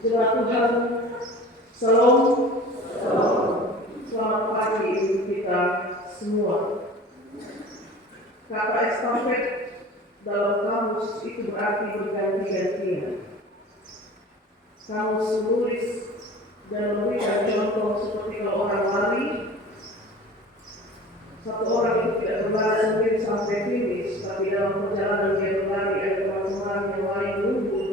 Jemaat Tuhan, Salam. Selamat pagi untuk kita semua. Kata estafet dalam kamus itu berarti berganti-gantian. Kamus menulis dan memberikan contoh seperti kalau orang lari, satu orang itu tidak berlari sendiri sampai finish, tapi dalam perjalanan dia berlari ada teman-teman yang lain nunggu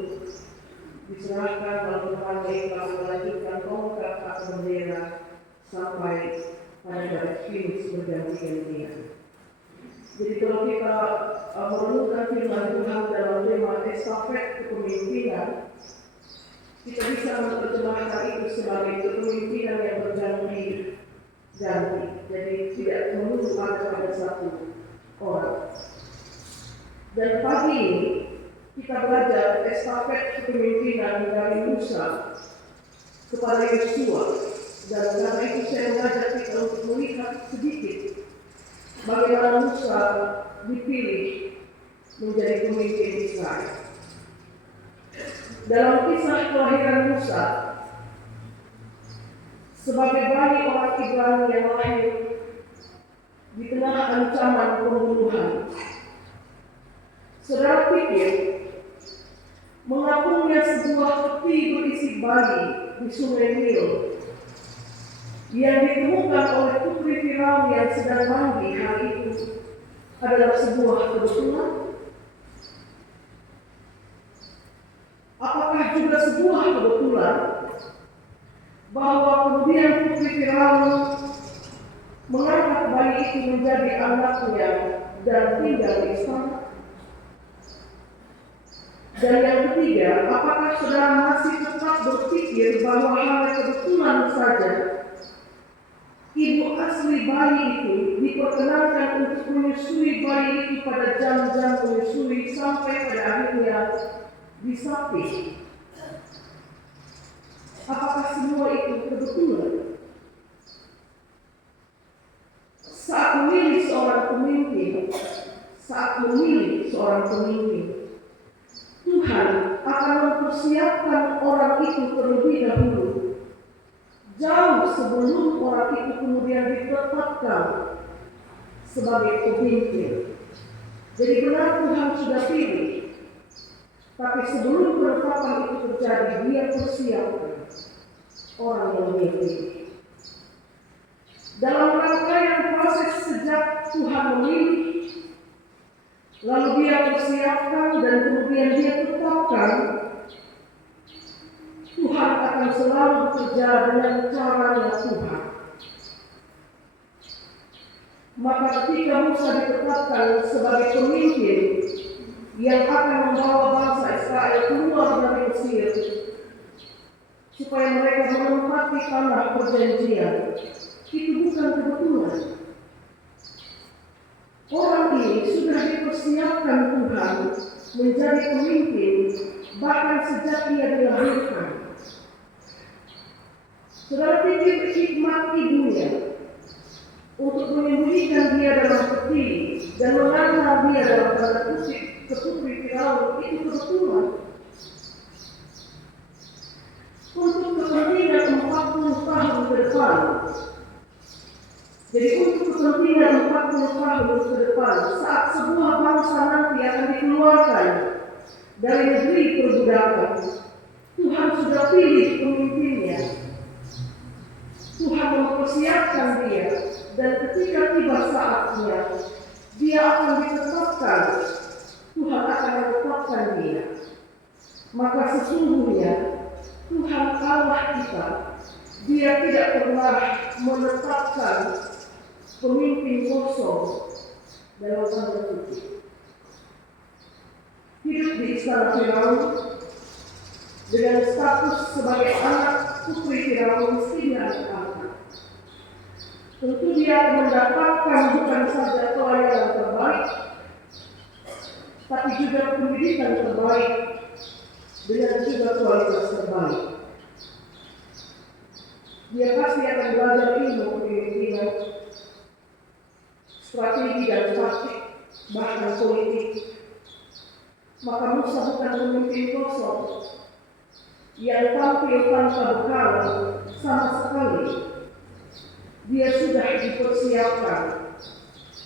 diserahkan, lalu temannya ikhlas melanjutkan tongkat atau bendera sampai pada garis finish berganti-gantian. Jadi kalau kita merenungkan firman Tuhan dalam tema estafet kepemimpinan, kita bisa menerjemahkan itu sebagai kepemimpinan yang berganti-ganti. Jadi tidak melulu ada pada satu orang. Dan pagi ini kita belajar estafet kepemimpinan dari Musa kepada Yosua. Dan karena itu saya mengajak kita untuk melihat sedikit bagaimana Musa dipilih menjadi pemimpin Israel. Dalam kisah kelahiran Musa, sebagai bayi orang Ibrani yang lahir di tengah ancaman pembunuhan, saudara pikir mengapungnya sebuah peti berisi bayi di sungai Nil yang ditemukan oleh putri Firaun yang sedang mandi hari itu adalah sebuah kebetulan? Apakah juga sebuah kebetulan bahwa kemudian putri Firaun mengangkat bayi itu menjadi anaknya dan tinggal di istana? Dan yang ketiga, apakah saudara masih tetap berpikir bahwa hanya kebetulan saja ibu asli bayi itu diperkenankan untuk menyusui bayi itu pada jam-jam menyusui sampai pada akhirnya disapih? Apakah semua itu kebetulan? Saat memilih seorang pemimpin, Tuhan akan mempersiapkan orang itu terlebih dahulu, jauh sebelum orang itu kemudian ditetapkan sebagai pemimpin. Jadi benar Tuhan sudah pilih, tapi sebelum penetapan itu terjadi, dia persiapkan orang yang dia pilih. Dalam rangkaian proses sejak Tuhan memilih, lalu dia persiapkan dan kemudian dia tetapkan, Tuhan akan selalu bekerja dengan caranya Tuhan. Maka ketika Musa ditetapkan sebagai pemimpin yang akan membawa bangsa Israel keluar dari Mesir supaya mereka menempati tanah perjanjian, itu bukan kebetulan. Orang ini sudah dipersiapkan Tuhan menjadi pemimpin bahkan sejak ia dilahirkan. Saudara pikir hikmat ibunya untuk menyembunyikan dia dalam peti dan mengantar dia dalam tanda kutip ke putri Firaun itu kebetulan? Untuk kepentingan 40 tahun ke depan. Jadi untuk kepentingan 40 tahun ke depan, saat sebuah bangsa nanti akan dikeluarkan dari negeri perbudakan, Tuhan sudah pilih pemimpinnya. Tuhan mempersiapkan dia, dan ketika tiba saatnya, dia akan ditetapkan. Tuhan akan menetapkan dia. Maka sesungguhnya Tuhan Allah kita, dia tidak pernah menetapkan pemimpin kosong dalam tanda kutip. Hidup di istana Firaun dengan status sebagai anak putri Firaun mestinya anak. Tentu dia mendapatkan bukan saja pelayanan terbaik, tapi juga pendidikan terbaik dengan juga kualitas terbaik. Dia pasti akan belajar ilmu kepemimpinan, strategi dan taktik, bahkan politik. Maka Musa bukan pemimpin kosong, yang tampil tanpa bekal sama sekali. Dia sudah dipersiapkan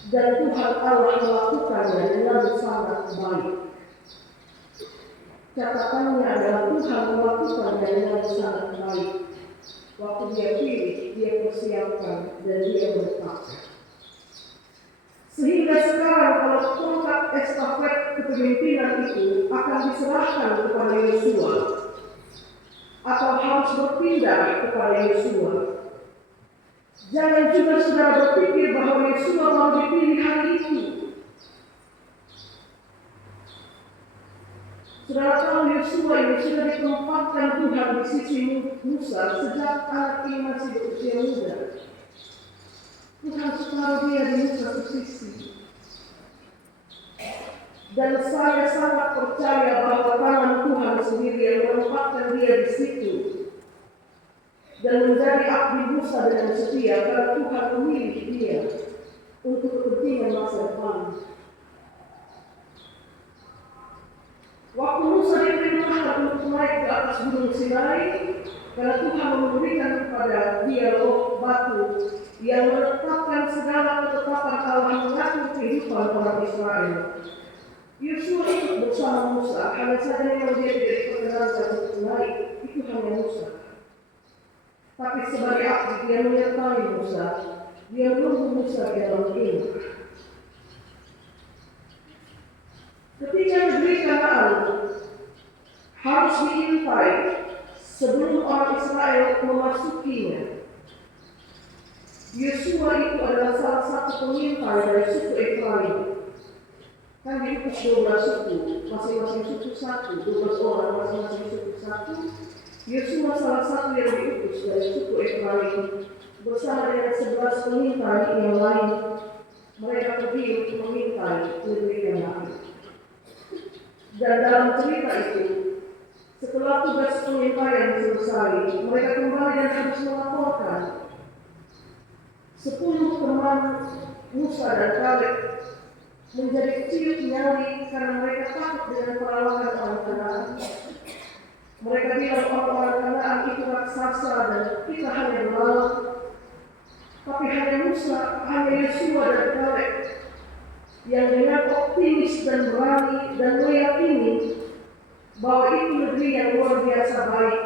dan Tuhan Allah melakukannya dengan sangat baik. Catatannya adalah Tuhan melakukannya dengan sangat baik. Waktu dia pilih, dia persiapkan dan dia menetapkan. Sehingga sekarang kalau tongkat estafet kepemimpinan itu akan diserahkan kepada Yosua atau harus berpindah kepada Yosua, jangan juga saudara berpikir bahwa Yosua mau dipilih hari itu. Saudara tahu Yosua ini sudah ditempatkan Tuhan di sisi Musa sejak anak ini masih berusia muda. Tuhan taruh dia di Musa sisi. Dan saya sangat percaya bahwa tangan Tuhan sendiri yang menempatkan dia di situ dan menjadi abdi Musa dengan setia karena Tuhan memilih dia untuk kepentingan masa depan. Waktu Musa diperintahkan untuk naik ke atas gunung Sinai, karena Tuhan memberikan kepada dia roh batu yang menetapkan segala ketetapan Allah mengatur kehidupan orang Israel. Yosua ikut bersama Musa, hanya saja yang dia tidak diperkenankan untuk naik, itu hanya Musa. Tapi sebagai abdi dia menyertai Musa, dia menunggu Musa di dalam kemah. Ketika negeri Kanaan harus diintai sebelum orang Israel memasukinya, Yosua itu adalah salah satu pengintai dari suku Efraim. Kan diutus 12 suku, masing-masing suku 1, 12 orang masing-masing suku 1. Yosua salah satu yang diutus dari suku Efraim bersama dengan 11 pengintai yang lain. Mereka pergi untuk mengintai negeri Kanaan. Dan dalam cerita itu, setelah tugas pengintaian selesai, mereka kembali dan harus melaporkan 10 teman Musa dan Kaleb menjadi kecil nyali karena mereka takut dengan perlawanan orang Kanaan. Mereka bilang orang-orang Kanaan itu raksasa dan kita hanya berlawan. Tapi hanya Musa, hanya Yosua dan Kaleb yang dengan optimis dan berani dan meyakini bahwa itu negeri yang luar biasa baik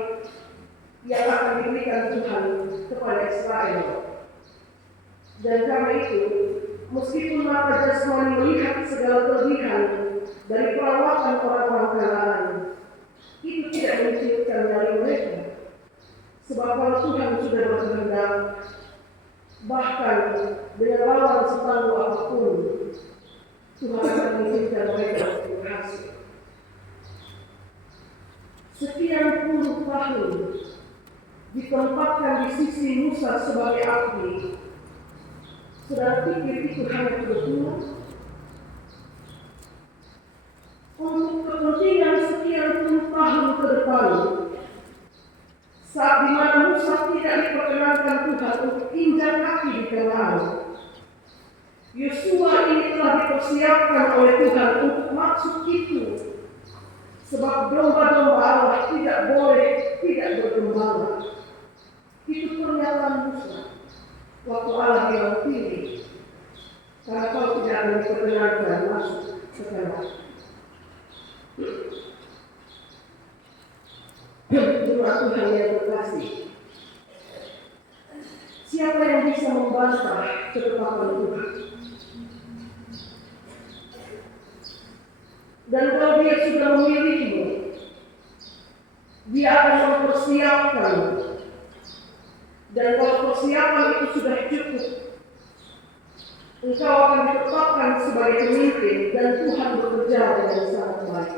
yang akan diberikan Tuhan kepada Israel. Dan karena itu, meskipun mata jasmani melihat segala kelebihan dari perawakan orang-orang Kanaan, itu tidak menyulitkan dari mereka. Sebab kalau Tuhan sudah berkehendak, bahkan dengan lawan setangguh apapun, Tuhan akan mengizinkan mereka untuk berhasil. Sekian puluh tahun ditempatkan di sisi Musa sebagai abdi. Saudara pikir itu hanya kebetulan? Untuk kepentingan sekian puluh tahun ke depan, saat dimana Musa tidak diperkenankan Tuhan untuk injak kaki di Kanaan, Yosua ini telah dipersiapkan oleh Tuhan untuk maksud itu. Sebab domba-domba Allah tidak boleh tidak bergembala. Itu pernyataan Musa waktu Allah bilang pilih. Karena kau tidak akan diperkenankan masuk ke Kanaan. Jemaat Tuhan yang terkasih, siapa yang bisa membantah ketetapan Tuhan? Dan kalau dia sudah memilihmu, dia akan mempersiapkan. Dan kalau persiapan itu sudah cukup, engkau akan ditetapkan sebagai pemimpin dan Tuhan bekerja dengan sangat baik.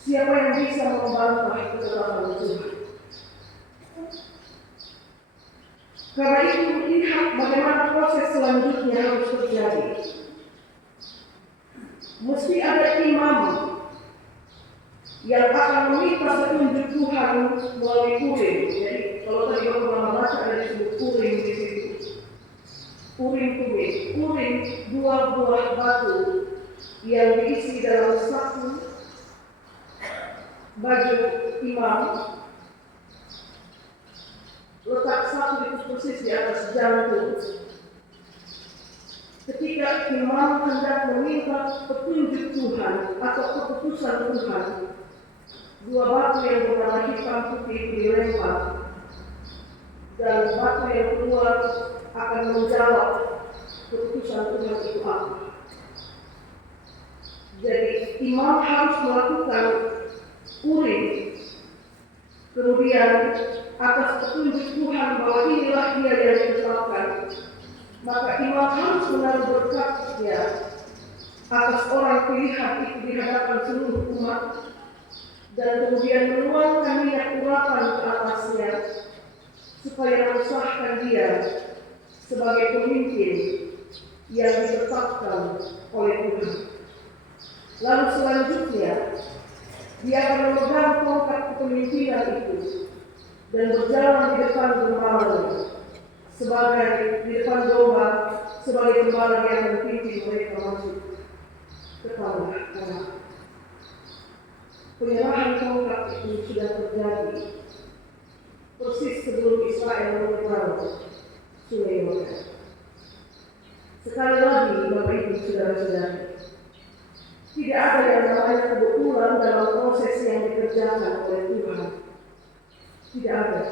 Siapa yang bisa membantah ketetapan Tuhan? Karena itu lihat bagaimana proses selanjutnya harus terjadi. Mesti ada imam yang akan meminta petunjuk Tuhan melalui Urim. Jadi kalau tadi Bapak pernah baca ada disebut Urim di situ. Urim Tumim. Urim 2 buah batu yang diisi dalam satu baju imam letak satu di persis di atas jantung. Ketika imam hendak meminta petunjuk Tuhan atau keputusan Tuhan, dua batu yang berwarna hitam putih dilempar, dan batu yang keluar akan menjawab keputusan Tuhan itu apa. Jadi imam harus melakukan uring, kemudian atas petunjuk Tuhan bahwa inilah dia yang ditetapkan, maka imam harus menaruh berkatnya atas orang pilihan itu di hadapan seluruh umat, dan kemudian menuangkan minyak urapan ke atasnya supaya mensahkan dia sebagai pemimpin yang ditetapkan oleh Tuhan. Lalu selanjutnya dia akan memegang tongkat kepemimpinan itu dan berjalan di depan gembalanya sebagai di depan domba, sebagai gembala yang memimpin mereka masuk ke tanah Kanaan. Penyerahan tongkat itu sudah terjadi persis sebelum Israel menyeberang Sungai Yordan. Sekali lagi, Bapak Ibu Saudara-saudari, tidak ada yang namanya kebetulan dalam proses yang dikerjakan oleh Tuhan. Tidak ada.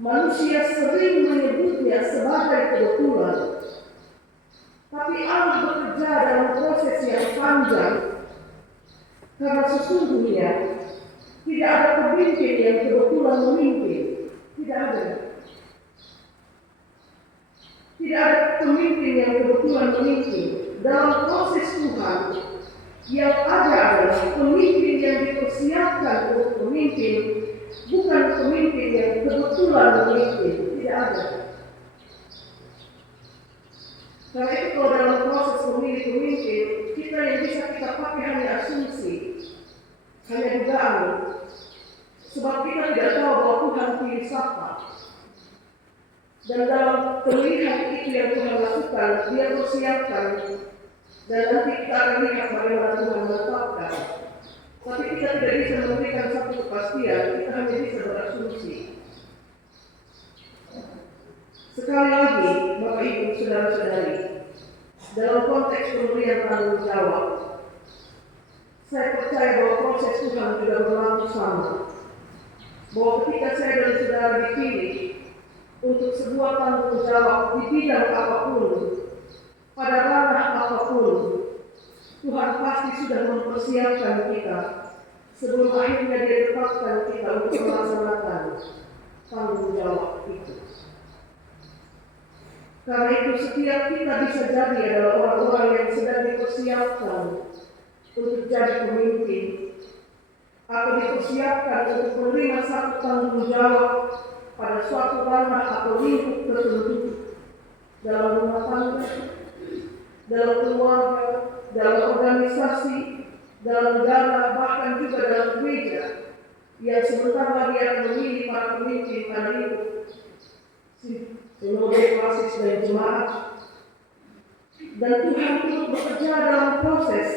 Manusia sering menyebutnya sebagai kebetulan, tapi Allah bekerja dalam proses yang panjang, karena sesungguhnya tidak ada pemimpin yang kebetulan memimpin. Tidak ada. Tidak ada pemimpin yang kebetulan memimpin. Dalam proses Tuhan, yang ada adalah pemimpin yang dipersiapkan untuk memimpin, bukan pemimpin yang kebetulan memimpin. Tidak ada. Karena itu kalau dalam proses memilih pemimpin, kita yang bisa kita pakai hanya asumsi, hanya dugaan. Sebab kita tidak tahu bahwa Tuhan pilih siapa. Dan dalam pemilihan itu yang Tuhan lakukan, dia persiapkan. Dan nanti kita akan lihat bagaimana Tuhan menetapkan. Tapi kita tidak bisa memberikan satu kepastian, kita hanya bisa berasumsi. Sekali lagi, Bapak Ibu Saudara-saudari, dalam konteks pemberian tanggung jawab, saya percaya bahwa proses Tuhan juga berlaku sama. Bahwa ketika saya dan saudara dipilih untuk sebuah tanggung jawab di bidang apapun, pada ranah apapun, Tuhan pasti sudah mempersiapkan kita sebelum akhirnya Dia tetapkan kita untuk melaksanakan tanggung jawab itu. Karena itu setiap kita bisa jadi adalah orang-orang yang sedang dipersiapkan untuk jadi pemimpin, atau dipersiapkan untuk menerima satu tanggung jawab pada suatu ranah atau lingkup tertentu dalam rumah tangga, dalam keluarga, dalam organisasi, dalam negara, bahkan juga dalam gereja, yang sebentar lagi akan memilih para pemimpin pada lingkup sinode, klasis, dan jemaat. Dan Tuhan turut bekerja dalam proses.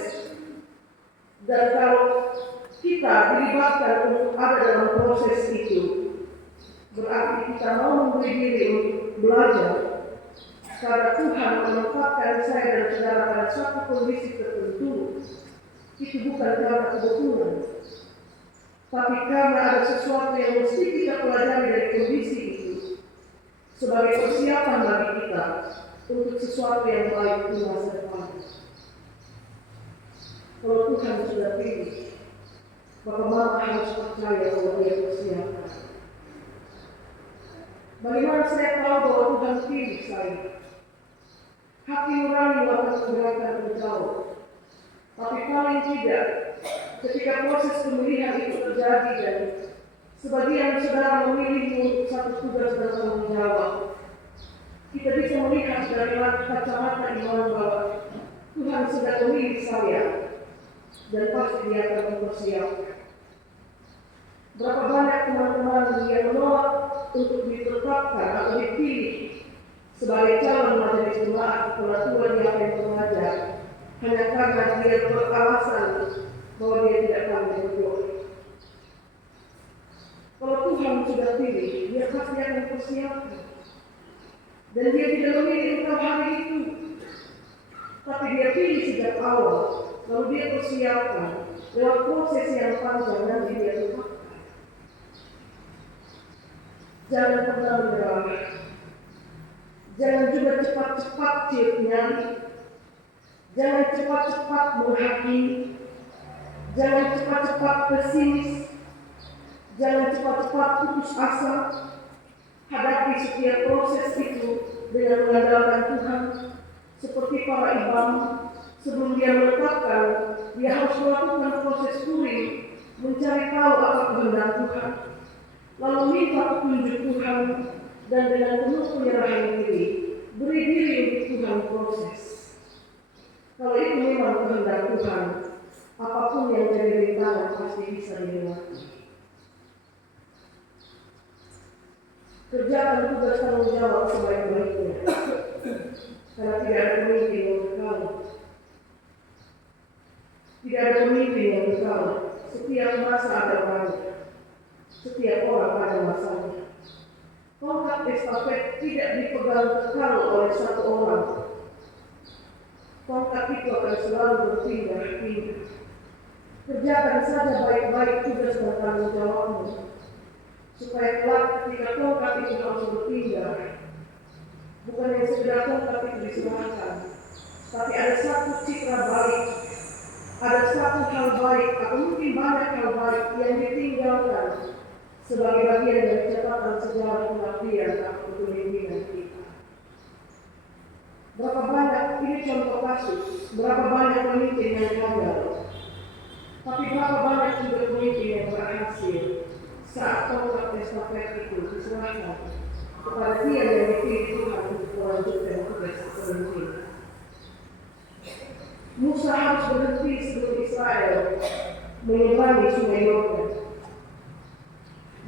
Dan kalau kita dilibatkan untuk ada dalam proses itu, berarti kita mau memberi diri untuk belajar. Karena Tuhan menempatkan saya dan saudara pada suatu kondisi tertentu, itu bukan karena kebetulan, tapi karena ada sesuatu yang mesti kita pelajari dari kondisi itu sebagai persiapan bagi kita untuk sesuatu yang baik di masa depan. Kalau Tuhan sudah pilih, maka mata harus percaya bahwa Dia persiapkan. Bagaimana saya tahu bahwa Tuhan pilih saya? Hati nurani akan menggerakkan berjauh. Tapi paling tidak, ketika proses pemilihan itu terjadi dan sebagian saudara memilih untuk satu tugas dan tanggung jawab, kita bisa melihat dari kacamata iman bahwa Tuhan sudah memilih saya dan pasti Dia akan mempersiapkan. Berapa banyak teman-teman yang menolak untuk ditetapkan atau dipilih sebagai calon majelis jemaat kepala Tuhan yang akan mengajar hanya karena dia beralasan bahwa dia tidak pandai berdoa. Kalau Tuhan sudah pilih, dia pasti akan persiapkan. Dan dia tidak memilih engkau hari itu, tapi dia pilih sejak awal, lalu dia persiapkan. Lewat proses yang panjang nanti dia lupakan. Jangan pernah menyerah. Jangan juga cepat-cepat ciut nyali. Jangan cepat-cepat menghakimi. Jangan cepat-cepat pesimis. Jangan cepat-cepat putus asa. Hadapi setiap proses itu dengan mengandalkan Tuhan. Seperti para imam, sebelum dia menetapkan, dia harus melakukan proses kuring, mencari tahu apa kehendak Tuhan, lalu minta petunjuk Tuhan, dan dengan penuh penyerahan diri, beri diri untuk Tuhan proses. Kalau itu memang kehendak Tuhan, apapun yang jadi rintangan pasti bisa dilewati. Kerjakan tugas tanggung jawab sebaik-baiknya, karena tidak ada pemimpin yang kekal. Tidak ada pemimpin yang kekal. Setiap masa ada banyak. Setiap orang ada masanya. Tongkat estafet tidak dipegang kekal oleh satu orang. Tongkat itu akan selalu berpindah-pindah. Kerjakan saja baik-baik tugas dan tanggung jawabmu, supaya kelak ketika tongkat itu harus berpindah, bukan yang sekedar tongkat itu diserahkan, tapi ada satu citra baik, ada satu hal baik, atau mungkin banyak hal baik yang ditinggalkan sebagai bagian dari catatan sejarah pengabdian atau kepemimpinan kita. Berapa banyak, ini contoh kasus, berapa banyak pemimpin yang gagal, tapi berapa banyak juga pemimpin yang berhasil saat tongkat estafet itu diserahkan kepada dia yang dipilih Tuhan untuk melanjutkan tugas kepemimpinan. Musa harus berhenti sebelum Israel menyeberangi sungai Yordan.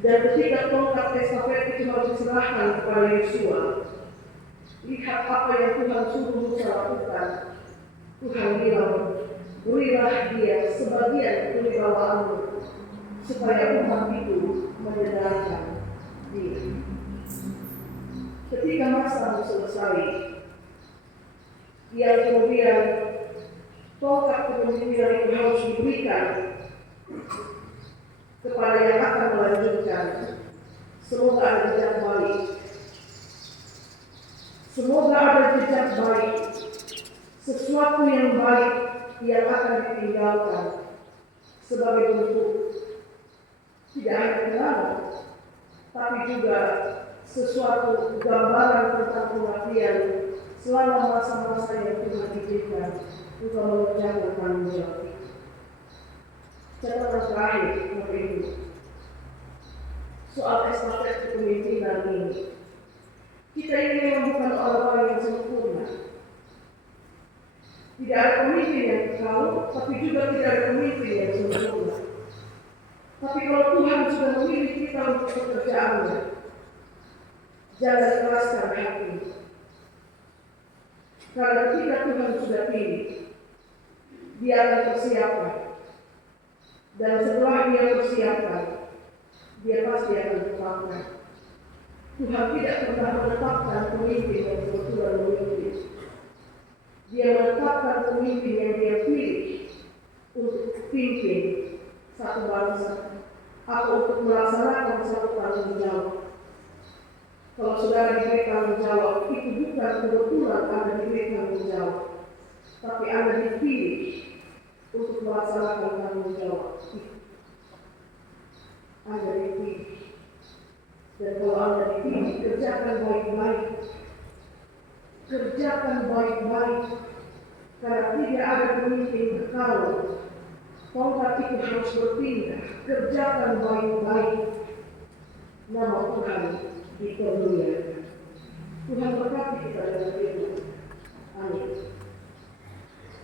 Dan ketika tongkat estafet itu harus diserahkan kepada Yosua, lihat apa yang Tuhan suruh Musa lakukan. Tuhan bilang, berilah dia sebagian kewibawaanmu, supaya umat itu mendengarkan dia. Ketika masa selesai, yang kemudian tongkat kepemimpinan itu harus diberikan kepada yang akan melanjutkan. Semoga ada jejak baik. Semoga ada jejak baik. Sesuatu yang baik yang akan ditinggalkan sebagai bentuk tidak hanya kenangan, tapi juga sesuatu gambaran tentang pengabdian selama masa-masa yang Tuhan berikan untuk mengerjakan tanggung jawab. Catatan terakhir nomor ini, soal estafet kepemimpinan ini. Kita ini memang bukan orang-orang yang sempurna. Tidak ada pemimpin yang kekal, tapi juga tidak ada pemimpin yang sempurna. Tapi kalau Tuhan sudah memilih kita untuk pekerjaannya, jangan keraskan hati. Karena ketika Tuhan sudah pilih, dia akan persiapkan. Dan setelah dia persiapkan, dia pasti akan tetapkan. Tuhan tidak pernah menetapkan pemimpin yang kebetulan memimpin. Dia menetapkan pemimpin yang dia pilih untuk pimpin satu bangsa atau untuk melaksanakan satu tanggung jawab. Kalau saudara diberi tanggung jawab, itu bukan kebetulan Anda diberi tanggung jawab, tapi Anda dipilih untuk melaksanakan tanggung jawab. Anda dipilih. Dan kalau Anda dipilih, kerjakan baik-baik. Kerjakan baik-baik. Karena tidak ada pemimpin kekal. Tongkat itu harus berpindah. Kerjakan baik-baik. Nama Tuhan dipermuliakan. Tuhan berkati kita dengan firman. Amin.